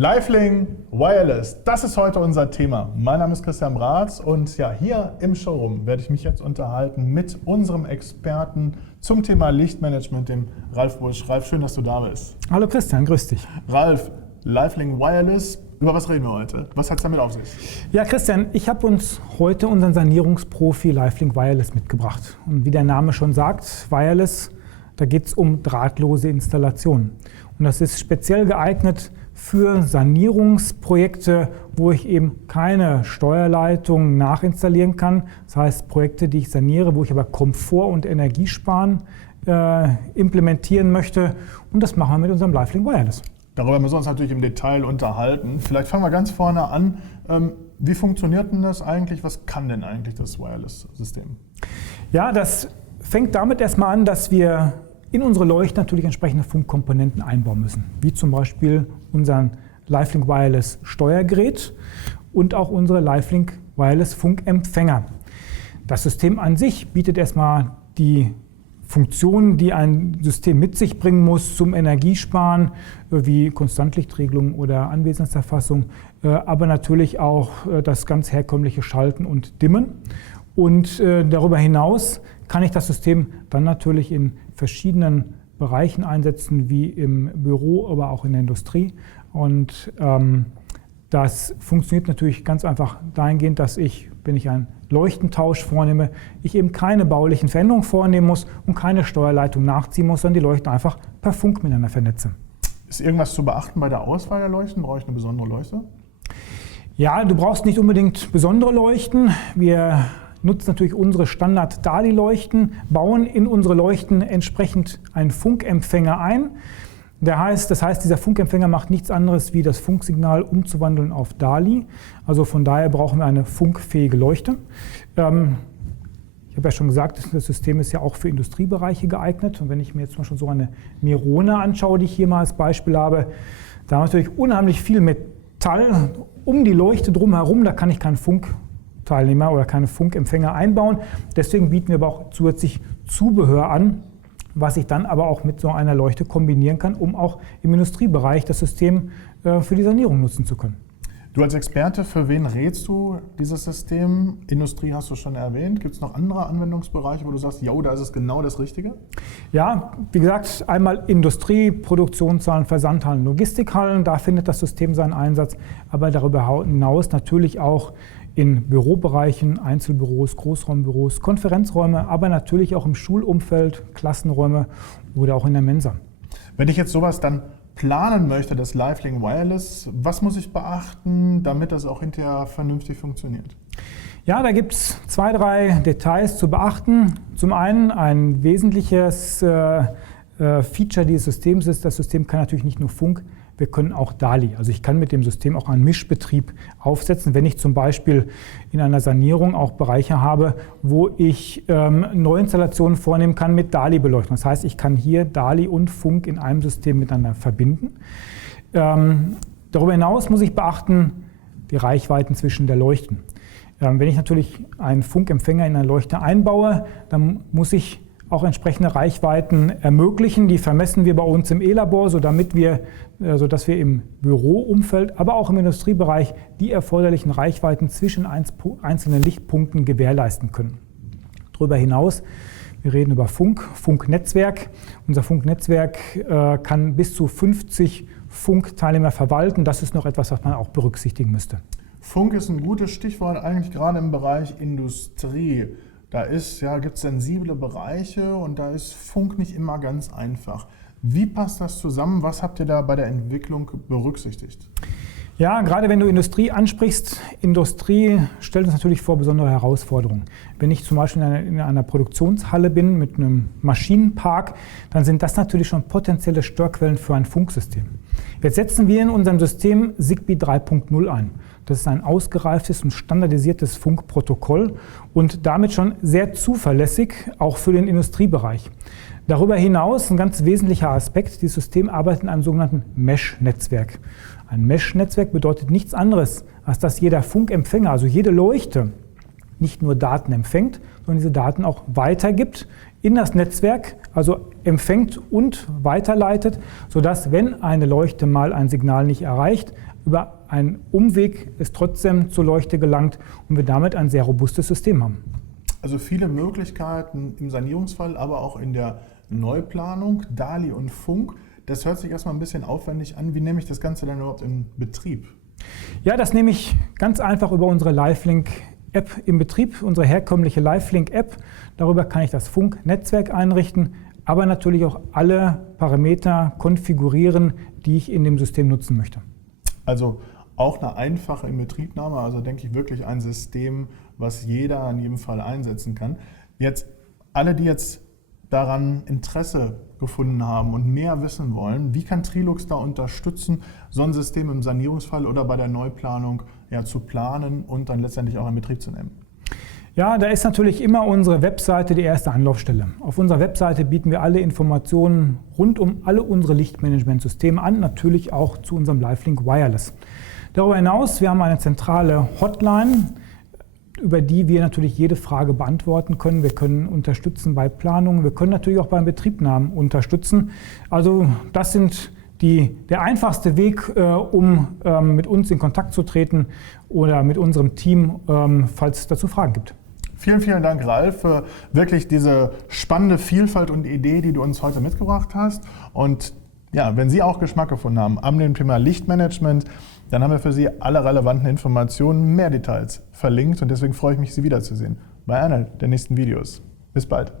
LifeLink Wireless, das ist heute unser Thema. Mein Name ist Christian Bratz und ja, hier im Showroom werde ich mich jetzt unterhalten mit unserem Experten zum Thema Lichtmanagement, dem Ralf Busch. Ralf, schön, dass du da bist. Hallo Christian, grüß dich. Ralf, LifeLink Wireless, über was reden wir heute? Was hat es damit auf sich? Ja Christian, ich habe uns heute unseren Sanierungsprofi LifeLink Wireless mitgebracht. Und wie der Name schon sagt, Wireless, da geht es um drahtlose Installationen. Und das ist speziell geeignet für Sanierungsprojekte, wo ich eben keine Steuerleitung nachinstallieren kann. Das heißt Projekte, die ich saniere, wo ich aber Komfort und Energiesparen implementieren möchte. Und das machen wir mit unserem LifeLink Wireless. Darüber müssen wir uns natürlich im Detail unterhalten. Vielleicht fangen wir ganz vorne an. Wie funktioniert denn das eigentlich? Was kann denn eigentlich das Wireless-System? Ja, das fängt damit erstmal an, dass wir in unsere Leuchten natürlich entsprechende Funkkomponenten einbauen müssen, wie zum Beispiel unseren LifeLink Wireless Steuergerät und auch unsere LifeLink Wireless Funkempfänger. Das System an sich bietet erstmal die Funktionen, die ein System mit sich bringen muss zum Energiesparen, wie Konstantlichtregelung oder Anwesenheitserfassung, aber natürlich auch das ganz herkömmliche Schalten und Dimmen. Und darüber hinaus kann ich das System dann natürlich in verschiedenen Bereichen einsetzen, wie im Büro, aber auch in der Industrie. Und das funktioniert natürlich ganz einfach dahingehend, dass ich, wenn ich einen Leuchtentausch vornehme, ich eben keine baulichen Veränderungen vornehmen muss und keine Steuerleitung nachziehen muss, sondern die Leuchten einfach per Funk miteinander vernetze. Ist irgendwas zu beachten bei der Auswahl der Leuchten? Brauche ich eine besondere Leuchte? Ja, du brauchst nicht unbedingt besondere Leuchten. Wir nutzen natürlich unsere Standard-DALI-Leuchten, bauen in unsere Leuchten entsprechend einen Funkempfänger ein. Das heißt, dieser Funkempfänger macht nichts anderes, wie das Funksignal umzuwandeln auf DALI. Also von daher brauchen wir eine funkfähige Leuchte. Ich habe ja schon gesagt, das System ist ja auch für Industriebereiche geeignet. Und wenn ich mir jetzt mal schon so eine Mirone anschaue, die ich hier mal als Beispiel habe, da haben wir natürlich unheimlich viel Metall um die Leuchte drumherum. Da kann ich keinen Funkteilnehmer oder keine Funkempfänger einbauen. Deswegen bieten wir aber auch zusätzlich Zubehör an, was ich dann aber auch mit so einer Leuchte kombinieren kann, um auch im Industriebereich das System für die Sanierung nutzen zu können. Du als Experte, für wen rätst du dieses System? Industrie hast du schon erwähnt. Gibt es noch andere Anwendungsbereiche, wo du sagst, ja, da ist es genau das Richtige? Ja, wie gesagt, einmal Industrie, Produktionshallen, Versandhallen, Logistikhallen, da findet das System seinen Einsatz. Aber darüber hinaus natürlich auch in Bürobereichen, Einzelbüros, Großraumbüros, Konferenzräume, aber natürlich auch im Schulumfeld, Klassenräume oder auch in der Mensa. Wenn ich jetzt sowas dann planen möchte, das LifeLink Wireless, was muss ich beachten, damit das auch hinterher vernünftig funktioniert? Ja, da gibt es 2, 3 Details zu beachten. Zum einen ein wesentliches Feature dieses Systems ist, das System kann natürlich nicht nur Funk, wir können auch DALI. Also ich kann mit dem System auch einen Mischbetrieb aufsetzen, wenn ich zum Beispiel in einer Sanierung auch Bereiche habe, wo ich Neuinstallationen vornehmen kann mit DALI-Beleuchtung. Das heißt, ich kann hier DALI und Funk in einem System miteinander verbinden. Darüber hinaus muss ich beachten, die Reichweiten zwischen der Leuchten. Wenn ich natürlich einen Funkempfänger in eine Leuchte einbaue, dann muss ich auch entsprechende Reichweiten ermöglichen. Die vermessen wir bei uns im E-Labor, sodass wir im Büroumfeld, aber auch im Industriebereich die erforderlichen Reichweiten zwischen einzelnen Lichtpunkten gewährleisten können. Darüber hinaus, wir reden über Funknetzwerk. Unser Funknetzwerk kann bis zu 50 Funkteilnehmer verwalten. Das ist noch etwas, was man auch berücksichtigen müsste. Funk ist ein gutes Stichwort, eigentlich gerade im Bereich Industrie. Da gibt es sensible Bereiche und da ist Funk nicht immer ganz einfach. Wie passt das zusammen? Was habt ihr da bei der Entwicklung berücksichtigt? Ja, gerade wenn du Industrie ansprichst, Industrie stellt uns natürlich vor besondere Herausforderungen. Wenn ich zum Beispiel in einer Produktionshalle bin mit einem Maschinenpark, dann sind das natürlich schon potenzielle Störquellen für ein Funksystem. Jetzt setzen wir in unserem System Zigbee 3.0 ein. Das ist ein ausgereiftes und standardisiertes Funkprotokoll und damit schon sehr zuverlässig, auch für den Industriebereich. Darüber hinaus ein ganz wesentlicher Aspekt, dieses System arbeitet in einem sogenannten Mesh-Netzwerk. Ein Mesh-Netzwerk bedeutet nichts anderes, als dass jeder Funkempfänger, also jede Leuchte, nicht nur Daten empfängt, sondern diese Daten auch weitergibt in das Netzwerk, also empfängt und weiterleitet, sodass, wenn eine Leuchte mal ein Signal nicht erreicht, über einen Umweg es trotzdem zur Leuchte gelangt und wir damit ein sehr robustes System haben. Also viele Möglichkeiten im Sanierungsfall, aber auch in der Neuplanung, DALI und Funk. Das hört sich erstmal ein bisschen aufwendig an. Wie nehme ich das Ganze dann überhaupt in Betrieb? Ja, das nehme ich ganz einfach über unsere Lifelink-App im Betrieb, unsere herkömmliche Lifelink-App. Darüber kann ich das Funknetzwerk einrichten, aber natürlich auch alle Parameter konfigurieren, die ich in dem System nutzen möchte. Also auch eine einfache Inbetriebnahme, also denke ich wirklich ein System, was jeder in jedem Fall einsetzen kann. Jetzt alle, die jetzt daran Interesse gefunden haben und mehr wissen wollen, wie kann Trilux da unterstützen, so ein System im Sanierungsfall oder bei der Neuplanung zu planen und dann letztendlich auch in Betrieb zu nehmen? Ja, da ist natürlich immer unsere Webseite die erste Anlaufstelle. Auf unserer Webseite bieten wir alle Informationen rund um alle unsere Lichtmanagementsysteme an, natürlich auch zu unserem Lifelink Wireless. Darüber hinaus, wir haben eine zentrale Hotline, über die wir natürlich jede Frage beantworten können. Wir können unterstützen bei Planungen, wir können natürlich auch beim Betriebnahmen unterstützen. Also das sind der einfachste Weg, um mit uns in Kontakt zu treten oder mit unserem Team, falls es dazu Fragen gibt. Vielen, vielen Dank, Ralf, für wirklich diese spannende Vielfalt und Idee, die du uns heute mitgebracht hast. Und ja, wenn Sie auch Geschmack gefunden haben an dem Thema Lichtmanagement, dann haben wir für Sie alle relevanten Informationen, mehr Details verlinkt. Und deswegen freue ich mich, Sie wiederzusehen bei einer der nächsten Videos. Bis bald.